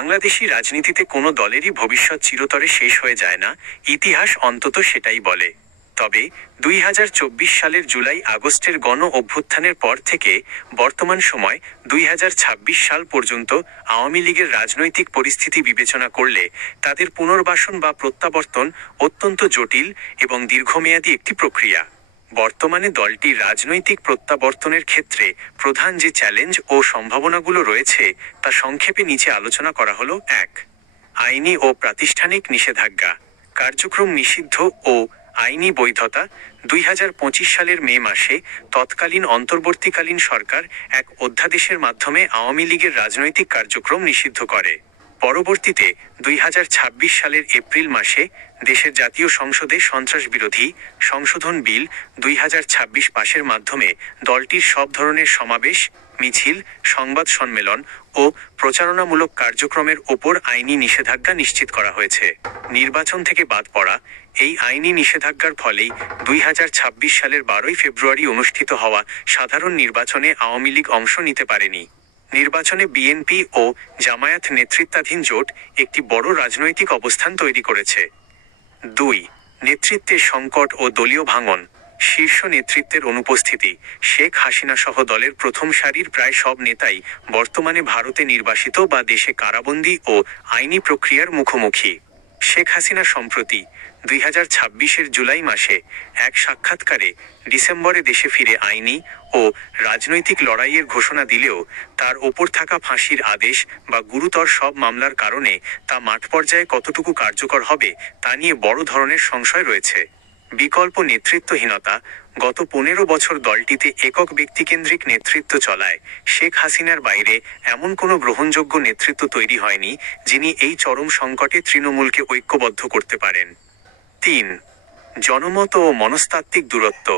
বাংলাদেশি রাজনীতিতে কোনো দলেরই ভবিষ্যৎ চিরতরে শেষ হয়ে যায় না, ইতিহাস অন্তত সেটাই বলে। তবে 2024 সালের জুলাই আগস্টের গণ অভ্যুত্থানের পর থেকে বর্তমান সময় 2026 সাল পর্যন্ত আওয়ামী লীগের রাজনৈতিক পরিস্থিতি বিবেচনা করলে তাদের পুনর্বাসন বা প্রত্যাবর্তন অত্যন্ত জটিল এবং দীর্ঘমেয়াদী একটি প্রক্রিয়া। বর্তমানে দলটির রাজনৈতিক প্রত্যাবর্তনের ক্ষেত্রে প্রধান যে চ্যালেঞ্জ ও সম্ভাবনাগুলো রয়েছে তা সংক্ষেপে নিচে আলোচনা করা হলো। 1. আইনি ও প্রাতিষ্ঠানিক নিষেধাজ্ঞা। কার্যক্রম নিষিদ্ধ ও আইনি বৈধতা। 2025 সালের মে মাসে তৎকালীন অন্তর্বর্তীকালীন সরকার এক অধ্যাদেশের মাধ্যমে আওয়ামী লীগের রাজনৈতিক কার্যক্রম নিষিদ্ধ করে। পরবর্তীতে 2026 সালের এপ্রিল মাসে দেশের জাতীয় সংসদে সন্ত্রাসবিরোধী সংশোধন বিল 2026 পাশের মাধ্যমে দলটির সব ধরনের সমাবেশ, মিছিল, সংবাদ সম্মেলন ও প্রচারণামূলক কার্যক্রমের ওপর আইনি নিষেধাজ্ঞা নিশ্চিত করা হয়েছে। নির্বাচন থেকে বাদ পড়া। এই আইনি নিষেধাজ্ঞার ফলেই 2026 সালের 12 ফেব্রুয়ারি অনুষ্ঠিত হওয়া সাধারণ নির্বাচনে আওয়ামী লীগ অংশ নিতে পারেনি। নির্বাচনে বিএনপি ও জামায়াত নেতৃত্বাধীন জোট একটি বড় রাজনৈতিক অবস্থান তৈরি করেছে। 2. নেতৃত্বের সংকট ও দলীয় ভাঙন। শীর্ষ নেতৃত্বের অনুপস্থিতি। শেখ হাসিনা সহ দলের প্রথম সারির প্রায় সব নেতাই বর্তমানে ভারতে নির্বাসিত বা দেশে কারাবন্দী ও আইনি প্রক্রিয়ার মুখোমুখি। শেখ হাসিনা সম্প্রতি 2026 জুলাই মাসে এক সাক্ষাৎকারে ডিসেম্বরে দেশে ফিরে আইনি ও রাজনৈতিক লড়াইয়ের ঘোষণা দিলেও তার ওপর থাকা ফাঁসির আদেশ বা গুরুতর সব মামলার কারণে তা মাঠ পর্যায়ে কতটুকু কার্যকর হবে তা নিয়ে বড় ধরনের সংশয় রয়েছে। বিকল্প নেতৃত্বহীনতা। গত 15 বছর দলটিতে একক ব্যক্তিকেন্দ্রিক নেতৃত্ব চলায় শেখ হাসিনার বাইরে এমন কোনো গ্রহণযোগ্য নেতৃত্ব তৈরি হয়নি যিনি এই চরম সংকটে তৃণমূলকে ঐক্যবদ্ধ করতে পারেন। 3. জনমত ও মনস্তাত্ত্বিক দূরত্ব।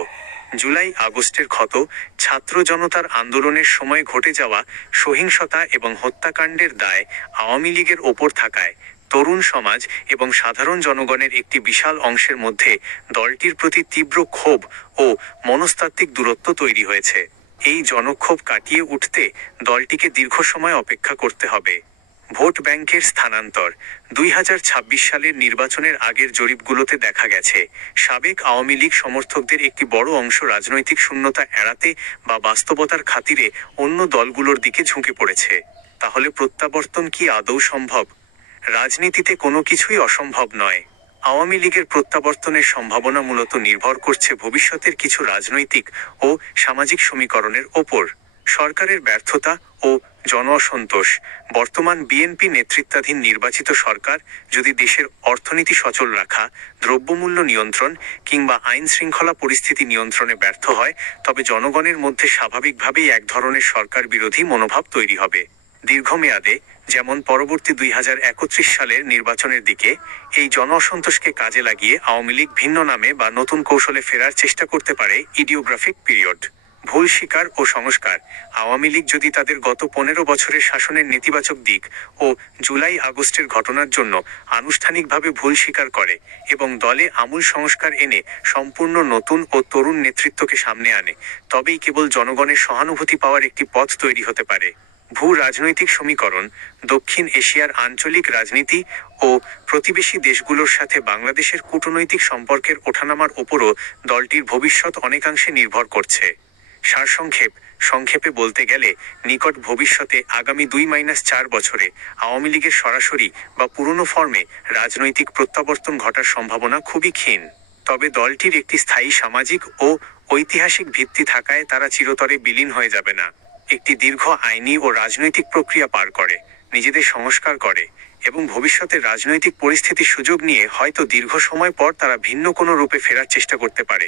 জুলাই আগস্টের ক্ষত, ছাত্র জনতার আন্দোলনের সময় ঘটে যাওয়া সহিংসতা এবং হত্যাকাণ্ডের দায় আওয়ামী লীগের ওপর থাকায় তরুণ সমাজ এবং সাধারণ জনগণের একটি বিশাল অংশের মধ্যে দলটির প্রতি তীব্র ক্ষোভ ও মনস্তাত্ত্বিক দূরত্ব তৈরি হয়েছে। এই জনক্ষোভ কাটিয়ে উঠতে দলটিকে দীর্ঘ সময় অপেক্ষা করতে হবে। ভোট ব্যাংকের স্থানান্তর। 2026 সালের নির্বাচনের আগের জরিপগুলোতে দেখা গেছে সাবেক আওয়ামী লীগ সমর্থকদের একটি বড় অংশ রাজনৈতিক শূন্যতা এড়াতে বা বাস্তবতার খাতিরে অন্য দলগুলোর দিকে ঝুঁকে পড়েছে। তাহলে প্রত্যাবর্তন কি আদৌ সম্ভব? রাজনীতিতে কোনো কিছুই অসম্ভব নয়। আওয়ামী লীগের প্রত্যাবর্তনের সম্ভাবনা মূলত নির্ভর করছে ভবিষ্যতের কিছু রাজনৈতিক ও সামাজিক সমীকরণের ওপর। সরকারের ব্যর্থতা ও জন অসন্তোষ। বর্তমান বিএনপি নেতৃত্বাধীন নির্বাচিত সরকার যদি দেশের অর্থনীতি সচল রাখা, দ্রব্যমূল্য নিয়ন্ত্রণ কিংবা আইন শৃঙ্খলা পরিস্থিতি নিয়ন্ত্রণে ব্যর্থ হয় তবে জনগণের মধ্যে স্বাভাবিকভাবেই এক ধরনের সরকার বিরোধী মনোভাব তৈরি হবে। দীর্ঘমেয়াদে, যেমন পরবর্তী 2031 সালের নির্বাচনের দিকে, এই জন অসন্তোষকে কাজে লাগিয়ে আওয়ামী লীগ ভিন্ন নামে বা নতুন কৌশলে ফেরার চেষ্টা করতে পারে। ইডিওগ্রাফিক পিরিয়ড। ভুল স্বীকার ও সংস্কার। আওয়ামী লীগ যদি তাদের গত 15 বছরের শাসনের নেতিবাচক দিক ও জুলাই আগস্টের ঘটনার জন্য আনুষ্ঠানিকভাবে ভুল স্বীকার করে এবং দলে আমূল সংস্কার এনে সম্পূর্ণ নতুন ও তরুণ নেতৃত্বকে সামনে আনে, তবেই কেবল জনগণের সহানুভূতি পাওয়ার একটি পথ তৈরি হতে পারে। ভূ রাজনৈতিক সমীকরণ। দক্ষিণ এশিয়ার আঞ্চলিক রাজনীতি ও প্রতিবেশী দেশগুলোর সাথে বাংলাদেশের কূটনৈতিক সম্পর্কের ওঠানামার ওপরও দলটির ভবিষ্যৎ অনেকাংশে নির্ভর করছে। সংক্ষেপে বলতে গেলে নিকট ভবিষ্যতে আগামী 2-4 বছরে আওয়ামী লীগের সরাসরি বা পুরনো ফর্মে রাজনৈতিক প্রত্যাবর্তন ঘটার সম্ভাবনা খুবই ক্ষীণ। তবে দলটির একটি স্থায়ী সামাজিক ও ঐতিহাসিক ভিত্তি থাকায় তারা চিরতরে বিলীন হয়ে যাবে না। একটি দীর্ঘ আইনি ও রাজনৈতিক প্রক্রিয়া পার করে, নিজেদের সংস্কার করে এবং ভবিষ্যতের রাজনৈতিক পরিস্থিতির সুযোগ নিয়ে হয়তো দীর্ঘ সময় পর তারা ভিন্ন কোনো রূপে ফেরার চেষ্টা করতে পারে।